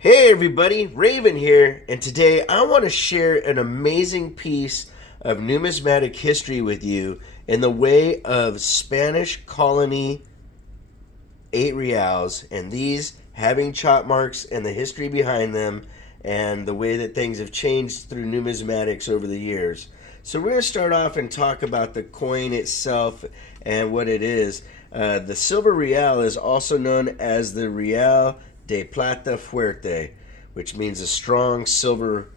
Hey everybody, Raven here, and today I want to share an amazing piece of numismatic history with you in the way of Spanish colony 8 reals and these having chop marks and the history behind them and the way that things have changed through numismatics over the years. So we're going to start off and talk about the coin itself and what it is. The silver real is also known as the Real de Plata Fuerte, which means a strong silver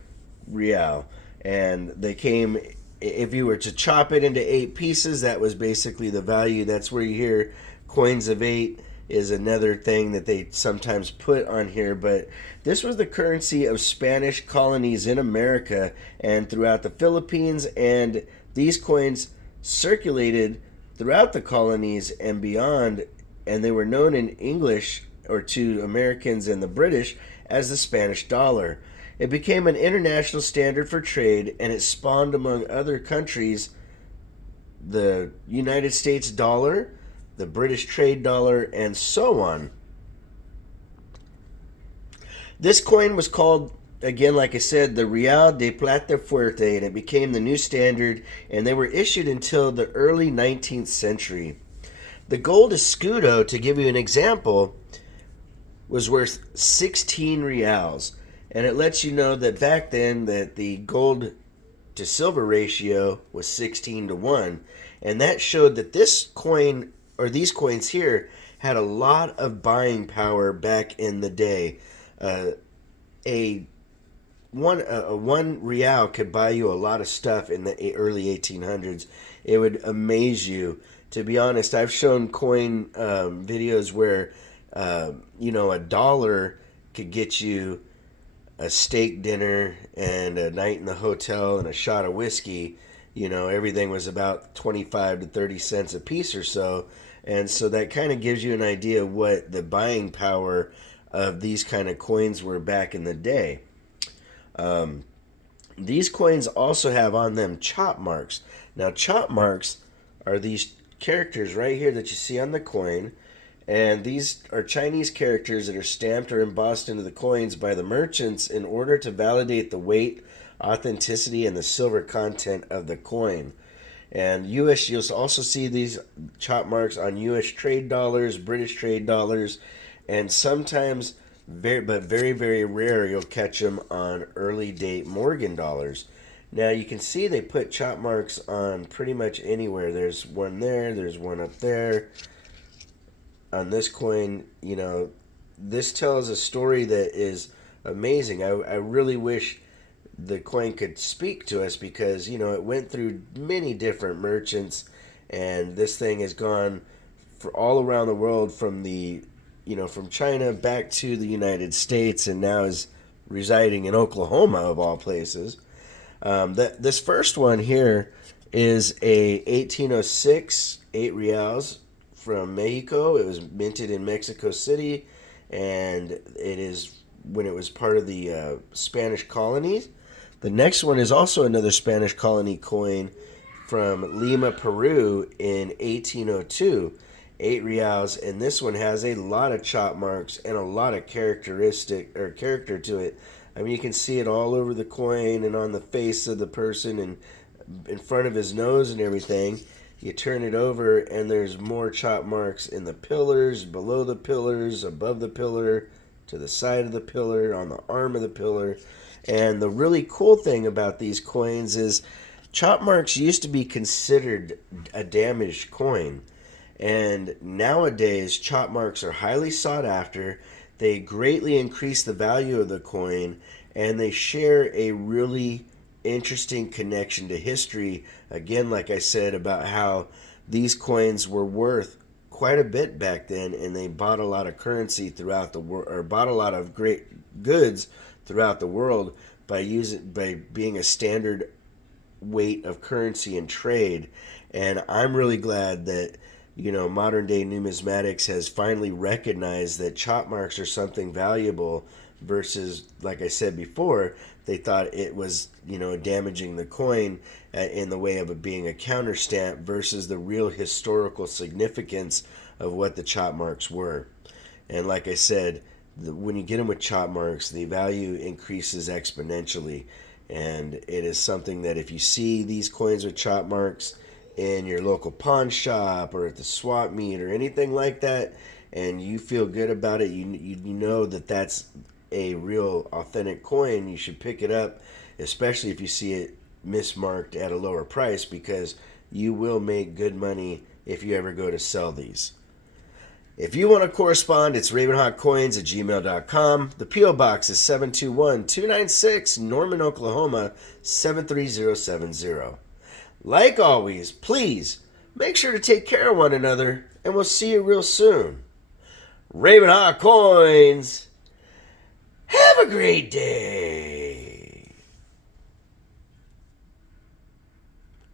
real. And they came, if you were to chop it into 8 pieces, that was basically the value. That's where you hear coins of 8 is another thing that they sometimes put on here, but this was the currency of Spanish colonies in America and throughout the Philippines, and these coins circulated throughout the colonies and beyond, and they were known in English or to Americans and the British as the Spanish dollar. It became an international standard for trade, and it spawned among other countries the United States dollar, the British trade dollar, and so on. This coin was called, again, like I said, the Real de Plata Fuerte, and it became the new standard, and they were issued until the early 19th century. The gold escudo, to give you an example, was worth 16 reals, and it lets you know that back then that the gold to silver ratio was 16 to 1, and that showed that this coin or these coins here had a lot of buying power back in the day. A one real could buy you a lot of stuff in the early 1800s. It would amaze you. To be honest, I've shown coin videos where a dollar could get you a steak dinner and a night in the hotel and a shot of whiskey. Everything was about 25 to 30 cents a piece or so. And so that kind of gives you an idea of what the buying power of these kind of coins were back in the day. These coins also have on them chop marks. Now, chop marks are these characters right here that you see on the coin. And these are Chinese characters that are stamped or embossed into the coins by the merchants in order to validate the weight, authenticity, and the silver content of the coin. And you'll also see these chop marks on U.S. trade dollars, British trade dollars, and sometimes, very, very rare, you'll catch them on early date Morgan dollars. Now you can see they put chop marks on pretty much anywhere. There's one there, there's one up there. On this coin, this tells a story that is amazing. I really wish the coin could speak to us because it went through many different merchants, and this thing has gone for all around the world from from China back to the United States, and now is residing in Oklahoma of all places. This first one here is a 1806 8 reals from Mexico. It was minted in Mexico City, and it is when it was part of the Spanish colonies. The next one is also another Spanish colony coin from Lima, Peru in 1802, 8 reals, and this one has a lot of chop marks and a lot of character to it. I mean, you can see it all over the coin and on the face of the person and in front of his nose and everything. You turn it over and there's more chop marks in the pillars, below the pillars, above the pillar, to the side of the pillar, on the arm of the pillar. And the really cool thing about these coins is chop marks used to be considered a damaged coin. And nowadays, chop marks are highly sought after. They greatly increase the value of the coin, and they share a really interesting connection to history. Again, like I said, about how these coins were worth quite a bit back then, and they bought a lot of currency throughout the world, or bought a lot of great goods throughout the world by being a standard weight of currency and trade. And I'm really glad that modern day numismatics has finally recognized that chop marks are something valuable versus, like I said before, they thought it was damaging the coin in the way of it being a counter stamp versus the real historical significance of what the chop marks were. And like I said, when you get them with chop marks, the value increases exponentially. And it is something that if you see these coins with chop marks in your local pawn shop or at the swap meet or anything like that, and you feel good about it, you know that that's a real authentic coin, you should pick it up, especially if you see it mismarked at a lower price, because you will make good money if you ever go to sell these. If you want to correspond, it's ravenhawkcoins@gmail.com. The P.O. Box is 721-296 Norman, Oklahoma 73070. Like always, please make sure to take care of one another, and we'll see you real soon. Ravenhawk Coins, have a great day.